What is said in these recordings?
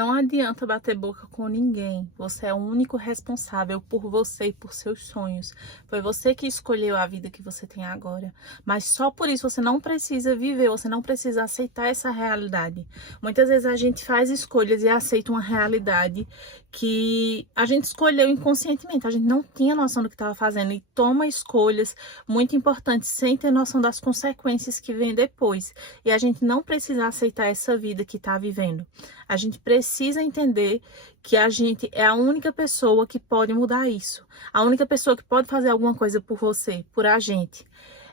Não adianta bater boca com ninguém. Você é o único responsável por você e por seus sonhos. Foi você que escolheu a vida que você tem agora. Mas só por isso você não precisa viver, você não precisa aceitar essa realidade. Muitas vezes a gente faz escolhas e aceita uma realidade que a gente escolheu inconscientemente. A gente não tinha noção do que estava fazendo e toma escolhas muito importantes sem ter noção das consequências que vêm depois. E a gente não precisa aceitar essa vida que está vivendo. A gente precisa entender que a gente é a única pessoa que pode mudar isso. A única pessoa que pode fazer alguma coisa por você, por a gente.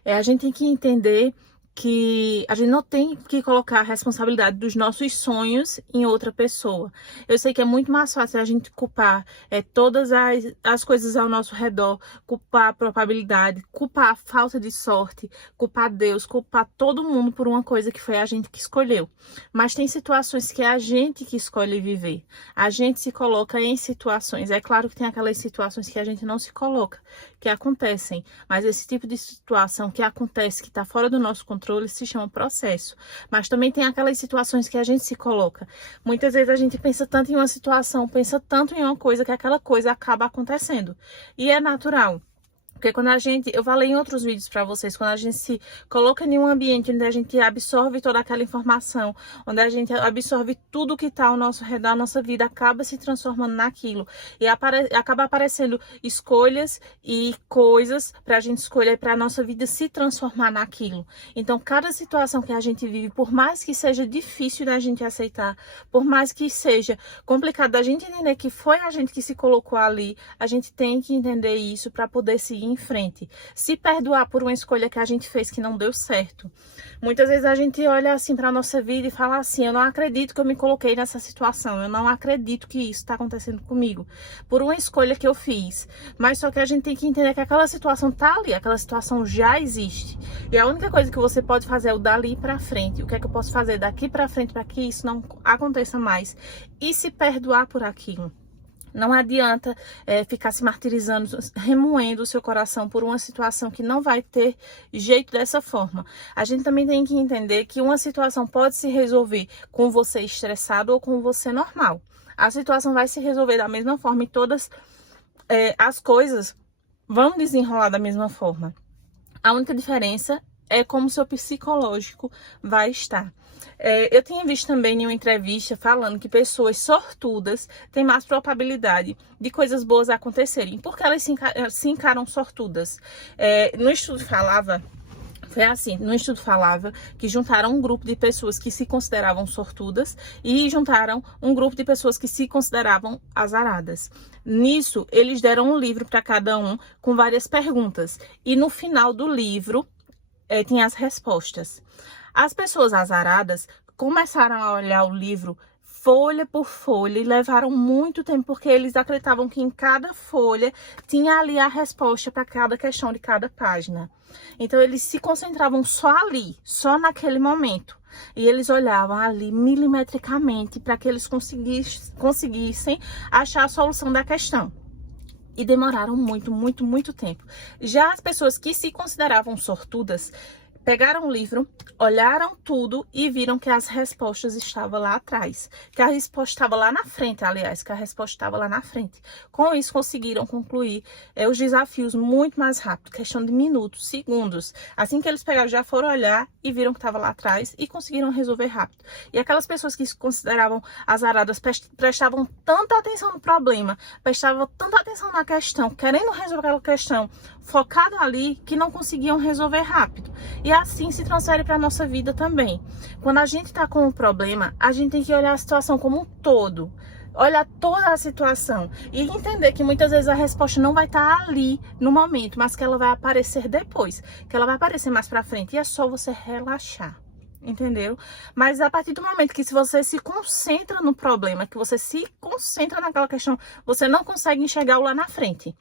A gente tem que entender que a gente não tem que colocar a responsabilidade dos nossos sonhos em outra pessoa. Eu sei que é muito mais fácil a gente culpar todas as coisas ao nosso redor, culpar a probabilidade, culpar a falta de sorte, culpar Deus, culpar todo mundo por uma coisa que foi a gente que escolheu. Mas tem situações que é a gente que escolhe viver. A gente se coloca em situações. É claro que tem aquelas situações que a gente não se coloca, que acontecem. Mas esse tipo de situação que acontece, que está fora do nosso controle, se chama processo. Mas também tem aquelas situações que a gente se coloca. Muitas vezes a gente pensa tanto em uma situação, pensa tanto em uma coisa, que aquela coisa acaba acontecendo. E é natural. Porque quando eu falei em outros vídeos para vocês, quando a gente se coloca em um ambiente onde a gente absorve toda aquela informação, onde a gente absorve tudo que está ao nosso redor, a nossa vida acaba se transformando naquilo. E acaba aparecendo escolhas e coisas para a gente escolher para a nossa vida se transformar naquilo. Então, cada situação que a gente vive, por mais que seja difícil da gente aceitar, por mais que seja complicado da gente entender que foi a gente que se colocou ali, a gente tem que entender isso para poder seguir em frente. Se perdoar por uma escolha que a gente fez que não deu certo. Muitas vezes a gente olha assim para a nossa vida e fala assim: eu não acredito que eu me coloquei nessa situação, eu não acredito que isso está acontecendo comigo, por uma escolha que eu fiz. Mas só que a gente tem que entender que aquela situação tá ali, aquela situação já existe. E a única coisa que você pode fazer é o dali para frente. O que é que eu posso fazer daqui para frente para que isso não aconteça mais? E se perdoar por aquilo. Não adianta ficar se martirizando, remoendo o seu coração por uma situação que não vai ter jeito dessa forma. A gente também tem que entender que uma situação pode se resolver com você estressado ou com você normal. A situação vai se resolver da mesma forma e todas as coisas vão desenrolar da mesma forma. A única diferença é como o seu psicológico vai estar. Eu tinha visto também em uma entrevista falando que pessoas sortudas têm mais probabilidade de coisas boas acontecerem, porque elas se encaram sortudas. No estudo falava que juntaram um grupo de pessoas que se consideravam sortudas e juntaram um grupo de pessoas que se consideravam azaradas. Nisso, eles deram um livro para cada um com várias perguntas. E no final do livro, tinha as respostas. As pessoas azaradas começaram a olhar o livro folha por folha e levaram muito tempo, porque eles acreditavam que em cada folha tinha ali a resposta para cada questão de cada página. Então, eles se concentravam só ali, só naquele momento. E eles olhavam ali milimetricamente para que eles conseguissem achar a solução da questão. E demoraram muito, muito, muito tempo. Já as pessoas que se consideravam sortudas pegaram o livro, olharam tudo e viram que as respostas estavam lá atrás. Que a resposta estava lá na frente, aliás, que a resposta estava lá na frente. Com isso, conseguiram concluir os desafios muito mais rápido, questão de minutos, segundos. Assim que eles pegaram, já foram olhar e viram que estava lá atrás e conseguiram resolver rápido. E aquelas pessoas que se consideravam azaradas prestavam tanta atenção no problema, prestavam tanta atenção na questão, querendo resolver aquela questão, focado ali, que não conseguiam resolver rápido. E assim se transfere para a nossa vida também. Quando a gente está com um problema, a gente tem que olhar a situação como um todo. Olhar toda a situação e entender que muitas vezes a resposta não vai estar ali no momento, mas que ela vai aparecer depois, que ela vai aparecer mais para frente, e é só você relaxar. Entendeu? Mas a partir do momento que se você se concentra no problema, que você se concentra naquela questão, você não consegue enxergar o lá na frente.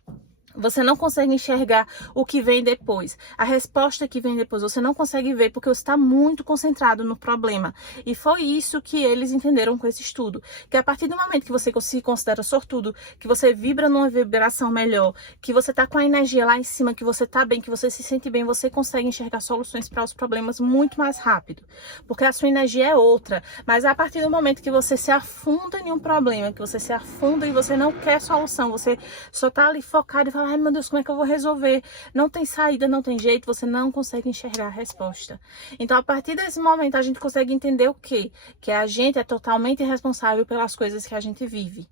Você não consegue enxergar o que vem depois, a resposta que vem depois. Você não consegue ver porque você está muito concentrado no problema. E foi isso que eles entenderam com esse estudo. Que a partir do momento que você se considera sortudo, que você vibra numa vibração melhor, que você está com a energia lá em cima, que você está bem, que você se sente bem, você consegue enxergar soluções para os problemas muito mais rápido. Porque a sua energia é outra. Mas a partir do momento que você se afunda em um problema, que você se afunda e você não quer solução, você só está ali focado e fala: ai meu Deus, como é que eu vou resolver? Não tem saída, não tem jeito, você não consegue enxergar a resposta. Então, a partir desse momento, a gente consegue entender o quê? Que a gente é totalmente responsável pelas coisas que a gente vive.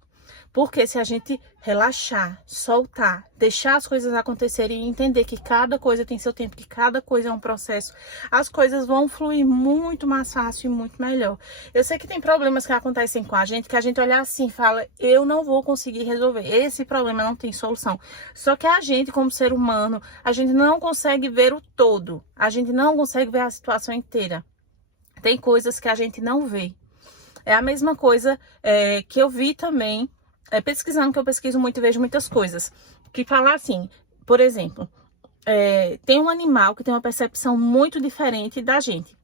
Porque se a gente relaxar, soltar, deixar as coisas acontecerem e entender que cada coisa tem seu tempo, que cada coisa é um processo, as coisas vão fluir muito mais fácil e muito melhor. Eu sei que tem problemas que acontecem com a gente, que a gente olha assim e fala: eu não vou conseguir resolver, esse problema não tem solução. Só que a gente, como ser humano, a gente não consegue ver o todo, a gente não consegue ver a situação inteira. Tem coisas que a gente não vê. É a mesma coisa que eu vi também, pesquisando, que eu pesquiso muito e vejo muitas coisas, que fala assim, por exemplo, tem um animal que tem uma percepção muito diferente da gente.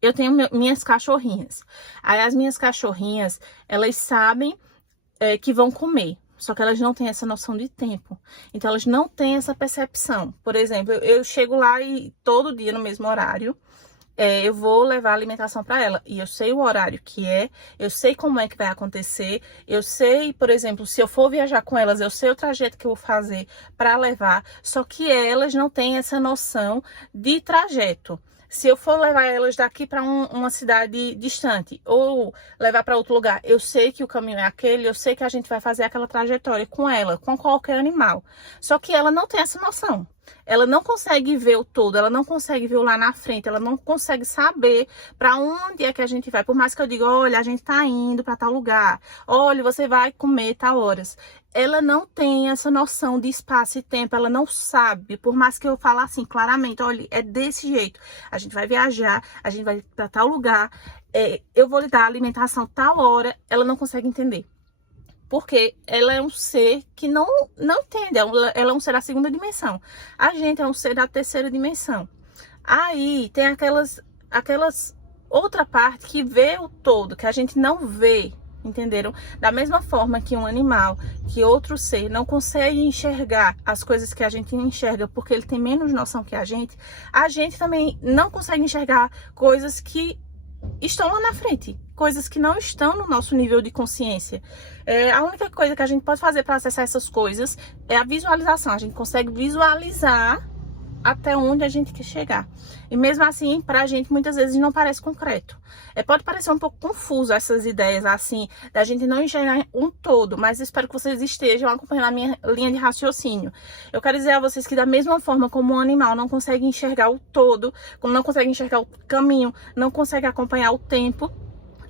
Eu tenho minhas cachorrinhas. Aí as minhas cachorrinhas, elas sabem que vão comer, só que elas não têm essa noção de tempo. Então elas não têm essa percepção. Por exemplo, eu chego lá e todo dia no mesmo horário, eu vou levar alimentação para ela. E eu sei o horário que é, eu sei como é que vai acontecer, eu sei, por exemplo, se eu for viajar com elas, eu sei o trajeto que eu vou fazer para levar. Só que elas não têm essa noção de trajeto. Se eu for levar elas daqui para uma cidade distante ou levar para outro lugar, eu sei que o caminho é aquele, eu sei que a gente vai fazer aquela trajetória com ela, com qualquer animal. Só que ela não tem essa noção. Ela não consegue ver o todo, ela não consegue ver o lá na frente, ela não consegue saber para onde é que a gente vai. Por mais que eu diga: olha, a gente tá indo para tal lugar, olha, você vai comer tal horas. Ela não tem essa noção de espaço e tempo, ela não sabe. Por mais que eu fale assim claramente: olha, é desse jeito, a gente vai viajar, a gente vai para tal lugar, eu vou lhe dar alimentação tal hora, ela não consegue entender. Porque ela é um ser que não entende, ela é um ser da segunda dimensão. A gente é um ser da terceira dimensão. Aí tem aquelas outra parte que vê o todo, que a gente não vê, entenderam? Da mesma forma que um animal, que outro ser não consegue enxergar as coisas que a gente enxerga porque ele tem menos noção que a gente também não consegue enxergar coisas que estão lá na frente, coisas que não estão no nosso nível de consciência. A única coisa que a gente pode fazer para acessar essas coisas é a visualização. A gente consegue visualizar até onde a gente quer chegar. E mesmo assim, pra gente, muitas vezes não parece concreto. Pode parecer um pouco confuso essas ideias, assim, da gente não enxergar um todo, mas espero que vocês estejam acompanhando a minha linha de raciocínio. Eu quero dizer a vocês que da mesma forma como um animal não consegue enxergar o todo, como não consegue enxergar o caminho, não consegue acompanhar o tempo,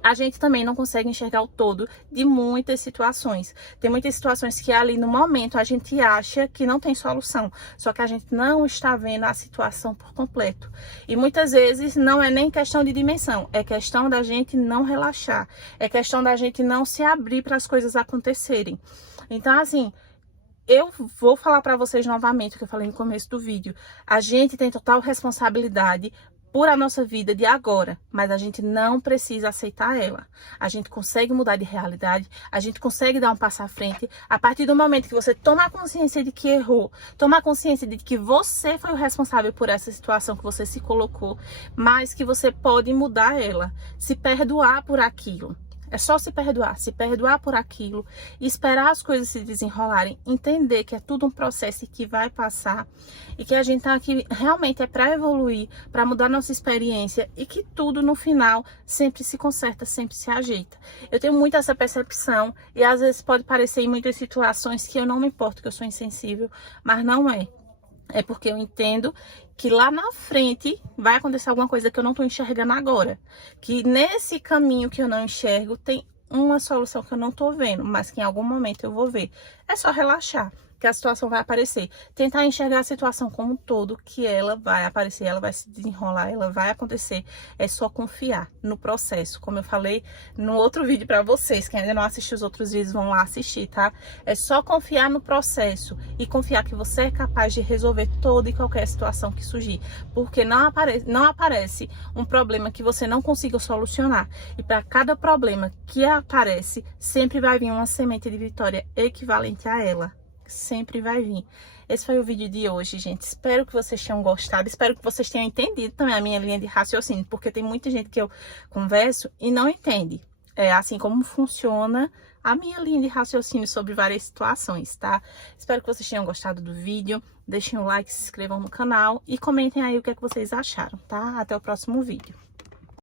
a gente também não consegue enxergar o todo de muitas situações. Tem muitas situações que ali no momento a gente acha que não tem solução, só que a gente não está vendo a situação por completo. E muitas vezes não é nem questão de dimensão, é questão da gente não relaxar, é questão da gente não se abrir para as coisas acontecerem. Então, assim, eu vou falar para vocês novamente o que eu falei no começo do vídeo. A gente tem total responsabilidade por a nossa vida de agora, mas a gente não precisa aceitar ela. A gente consegue mudar de realidade, a gente consegue dar um passo à frente a partir do momento que você toma consciência de que errou, toma consciência de que você foi o responsável por essa situação que você se colocou, mas que você pode mudar ela, se perdoar por aquilo. É só se perdoar por aquilo, esperar as coisas se desenrolarem, entender que é tudo um processo e que vai passar e que a gente tá aqui realmente para evoluir, para mudar nossa experiência e que tudo no final sempre se conserta, sempre se ajeita. Eu tenho muito essa percepção e às vezes pode parecer em muitas situações que eu não me importo, que eu sou insensível, mas não é. É porque eu entendo que lá na frente vai acontecer alguma coisa que eu não tô enxergando agora. Que nesse caminho que eu não enxergo tem uma solução que eu não tô vendo, mas que em algum momento eu vou ver. É só relaxar. que a situação vai aparecer. Tentar enxergar a situação como um todo, que ela vai aparecer, ela vai se desenrolar, ela vai acontecer. É só confiar no processo. Como eu falei no outro vídeo pra vocês, que ainda não assistiu os outros vídeos, vão lá assistir, tá? É só confiar no processo e confiar que você é capaz de resolver toda e qualquer situação que surgir. Porque não aparece um problema que você não consiga solucionar. E para cada problema que aparece, sempre vai vir uma semente de vitória equivalente a ela. Sempre vai vir. Esse foi o vídeo de hoje, gente. Espero que vocês tenham gostado. Espero que vocês tenham entendido também a minha linha de raciocínio, porque tem muita gente que eu converso e não entende. Assim como funciona a minha linha de raciocínio sobre várias situações, tá? Espero que vocês tenham gostado do vídeo. Deixem um like, se inscrevam no canal e comentem aí o que é que vocês acharam, tá? Até o próximo vídeo.